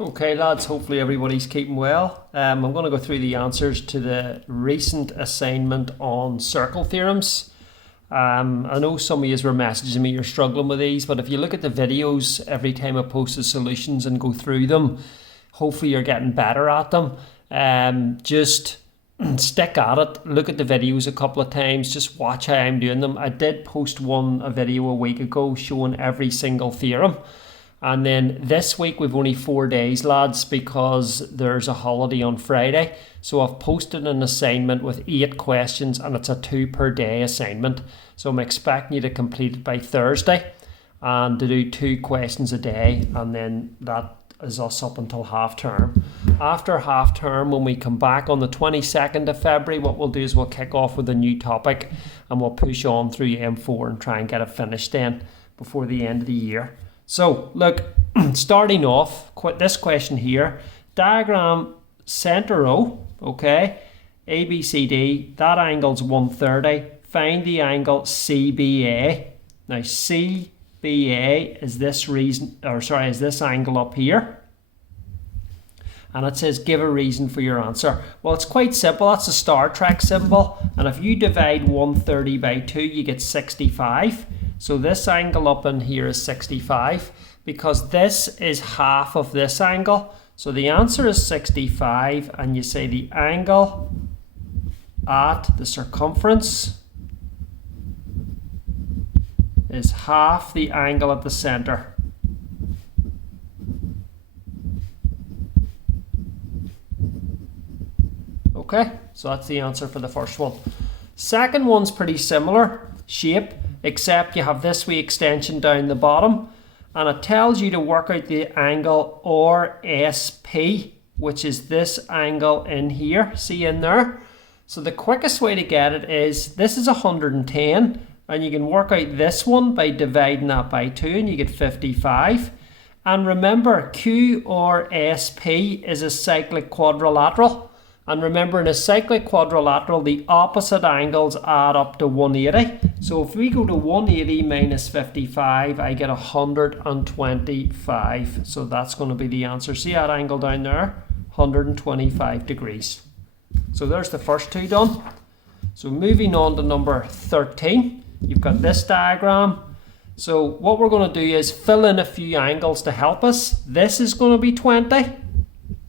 Okay lads, hopefully everybody's keeping well. I'm going to go through the answers to the recent assignment on circle theorems. I know some of you were messaging me you're struggling with these, but if you look at the videos every time I post the solutions and go through them, hopefully you're getting better at them. Just stick at it, look at the videos a couple of times, just watch how I'm doing them. I did post a video a week ago showing every single theorem. And then this week we've only 4 days, lads, because there's a holiday on Friday. So I've posted an assignment with 8 questions and it's a 2 per day assignment. So I'm expecting you to complete it by Thursday and to do 2 questions a day. And then that is us up until half term. After half term, when we come back on the 22nd of February, what we'll do is we'll kick off with a new topic and we'll push on through M4 and try and get it finished then before the end of the year. So look, starting off, this question here, diagram centre row, okay, ABCD, that angle's 130, find the angle CBA. Now CBA is this angle up here, and it says give a reason for your answer. Well, it's quite simple, that's a Star Trek symbol, and if you divide 130 by 2, you get 65. So this angle up in here is 65 because this is half of this angle. So the answer is 65, and you say the angle at the circumference is half the angle at the center. Okay, so that's the answer for the first one. Second one's pretty similar shape, except you have this wee extension down the bottom, and it tells you to work out the angle RSP, which is this angle in here, see in there? So the quickest way to get it is, this is 110, and you can work out this one by dividing that by 2 and you get 55. And remember, QRSP is a cyclic quadrilateral. And remember, in a cyclic quadrilateral, the opposite angles add up to 180. So if we go to 180 minus 55, I get 125. So that's going to be the answer. See that angle down there? 125 degrees. So there's the first 2 done. So moving on to number 13, you've got this diagram. So what we're going to do is fill in a few angles to help us. This is going to be 20.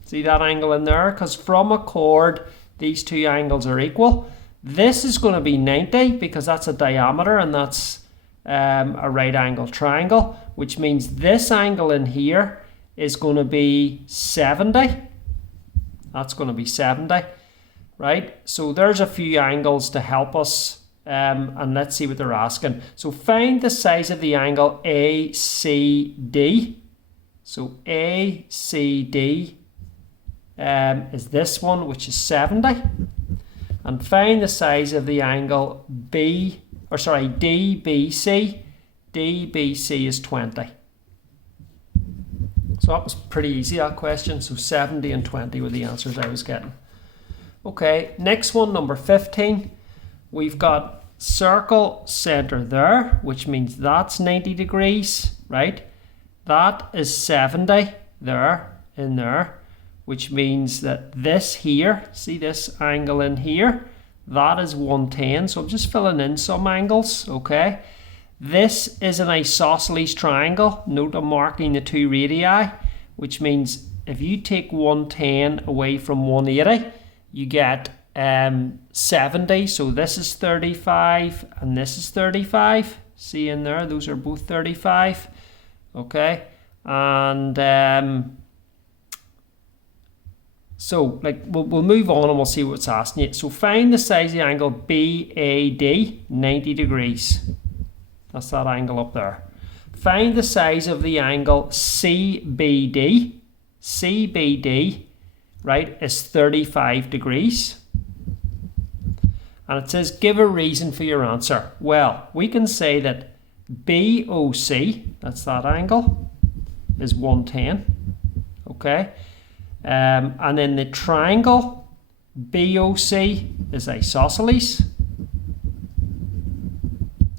See that angle in there? Because from a chord, these 2 angles are equal. This is going to be 90 because that's a diameter and that's a right angle triangle, which means this angle in here is going to be 70. That's going to be 70, right? So there's a few angles to help us, and let's see what they're asking. So find the size of the angle ACD. So ACD is this one, which is 70, and find the size of the angle DBC. DBC is 20. So that was pretty easy, that question. So 70 and 20 were the answers I was getting. Okay, next one, number 15. We've got circle center there, which means that's 90 degrees, right? That is 70 there, in there, which means that this here, see this angle in here, that is 110. So I'm just filling in some angles, okay? This is an isosceles triangle. Note I'm marking the 2 radii, which means if you take 110 away from 180, you get 70. So this is 35 and this is 35. See in there, those are both 35, okay? And so like we'll move on and we'll see what's asking you. So find the size of the angle BAD, 90 degrees. That's that angle up there. Find the size of the angle CBD. CBD, right, is 35 degrees. And it says give a reason for your answer. Well, we can say that BOC, that's that angle, is 110. Okay. And then the triangle BOC is isosceles,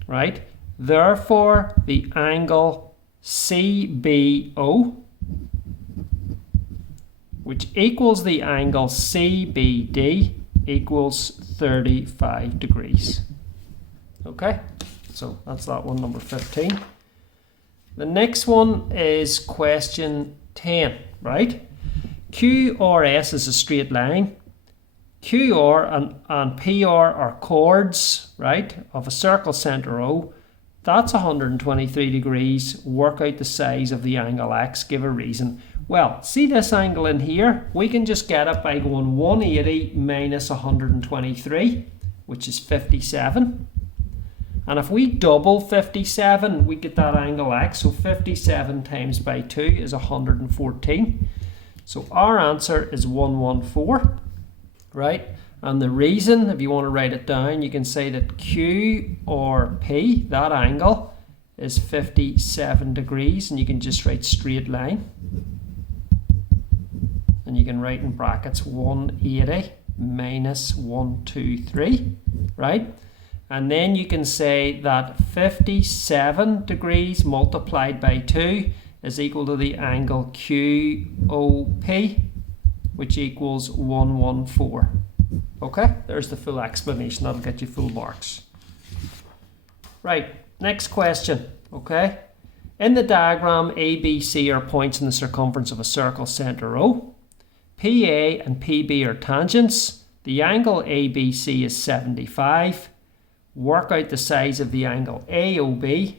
right? Therefore, the angle CBO which equals the angle CBD equals 35 degrees. Okay, so that's that one, number 15. The next one is question 10, right? QRS is a straight line. QR and PR are chords, right, of a circle centre O. That's 123 degrees. Work out the size of the angle X, give a reason. Well, see this angle in here? We can just get it by going 180 minus 123, which is 57. And if we double 57, we get that angle X. So 57 times by 2 is 114. So our answer is 114, right? And the reason, if you want to write it down, you can say that Q or P, that angle, is 57 degrees. And you can just write straight line. And you can write in brackets 180 minus 123, right? And then you can say that 57 degrees multiplied by 2 is equal to the angle QOP, which equals 114. Okay, there's the full explanation. That'll get you full marks. Right, next question. Okay, in the diagram, A, B, C are points in the circumference of a circle centre O. PA and PB are tangents. The angle ABC is 75. Work out the size of the angle AOB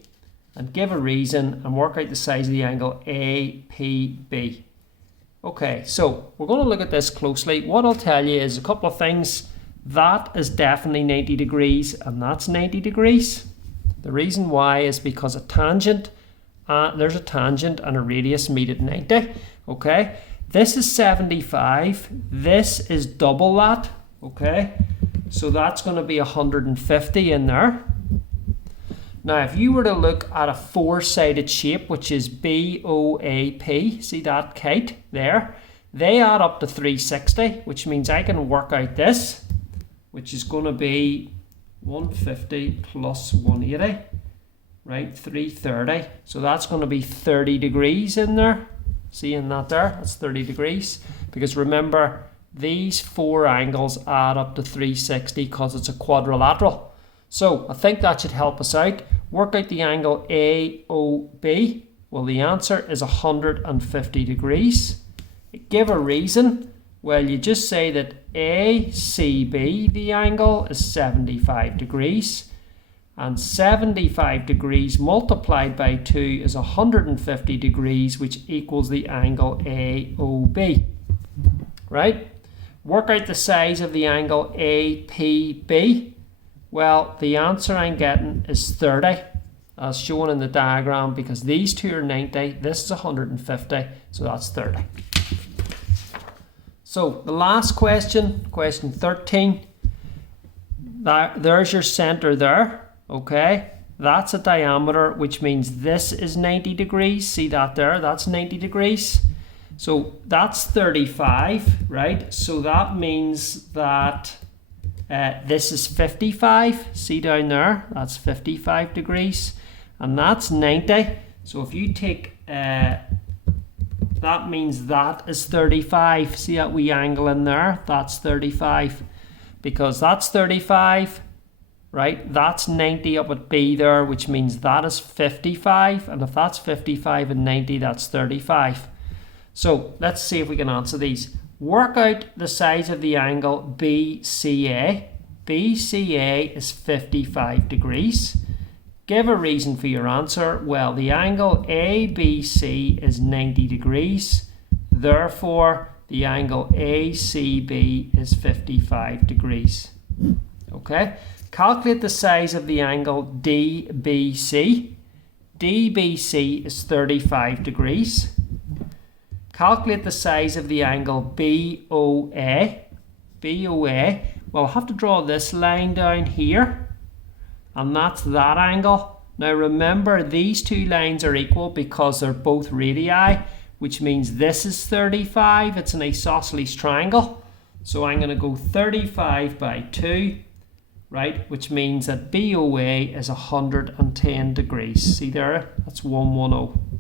and give a reason, and work out the size of the angle APB. Okay, so we're going to look at this closely. What I'll tell you is a couple of things. That is definitely 90 degrees and that's 90 degrees. The reason why is because a tangent, there's a tangent and a radius meet at 90. Okay, this is 75. This is double that. Okay, so that's going to be 150 in there. Now, if you were to look at a four-sided shape, which is BOAP, see that kite there? They add up to 360, which means I can work out this, which is going to be 150 plus 180, right? 330. So that's going to be 30 degrees in there. Seeing that there? That's 30 degrees. Because remember, these four angles add up to 360 because it's a quadrilateral. So I think that should help us out. Work out the angle AOB. Well, the answer is 150 degrees. Give a reason. Well, you just say that ACB, the angle, is 75 degrees. And 75 degrees multiplied by 2 is 150 degrees, which equals the angle AOB. Right? Work out the size of the angle APB. Well, the answer I'm getting is 30, as shown in the diagram, because these two are 90, this is 150, so that's 30. So the last question, question 13, there's your centre there, okay? That's a diameter, which means this is 90 degrees. See that there? That's 90 degrees. So that's 35, right? So that means that this is 55. See down there? That's 55 degrees. And that's 90. So if you take, that means that is 35. See that wee angle in there? That's 35. Because that's 35, right? That's 90 up at B there, which means that is 55. And if that's 55 and 90, that's 35. So let's see if we can answer these. Work out the size of the angle BCA. BCA is 55 degrees. Give a reason for your answer. Well, the angle ABC is 90 degrees. Therefore, the angle ACB is 55 degrees. Okay. Calculate the size of the angle DBC. DBC is 35 degrees. Calculate the size of the angle BOA. BOA, well, I'll have to draw this line down here, and that's that angle. Now remember, these two lines are equal because they're both radii, which means this is 35. It's an isosceles triangle. So I'm going to go 35 by 2, right, which means that BOA is 110 degrees. See there? That's 110.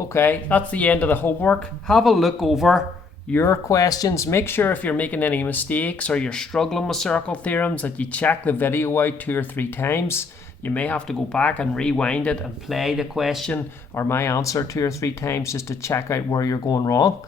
Okay, that's the end of the homework. Have a look over your questions. Make sure if you're making any mistakes or you're struggling with circle theorems that you check the video out 2 or 3 times. You may have to go back and rewind it and play the question or my answer 2 or 3 times just to check out where you're going wrong.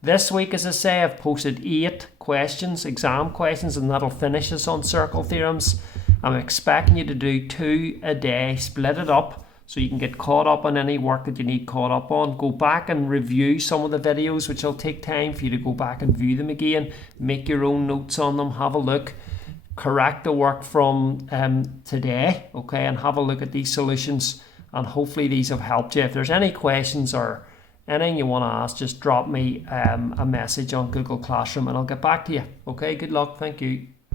This week, as I say, I've posted 8 questions, exam questions, and that'll finish us on circle theorems. I'm expecting you to do 2 a day, split it up so you can get caught up on any work that you need caught up on. Go back and review some of the videos, which will take time for you to go back and view them again. Make your own notes on them, have a look, correct the work from today, okay, and have a look at these solutions, and hopefully these have helped you. If there's any questions or anything you want to ask, just drop me a message on Google Classroom and I'll get back to you. Okay, good luck. Thank you.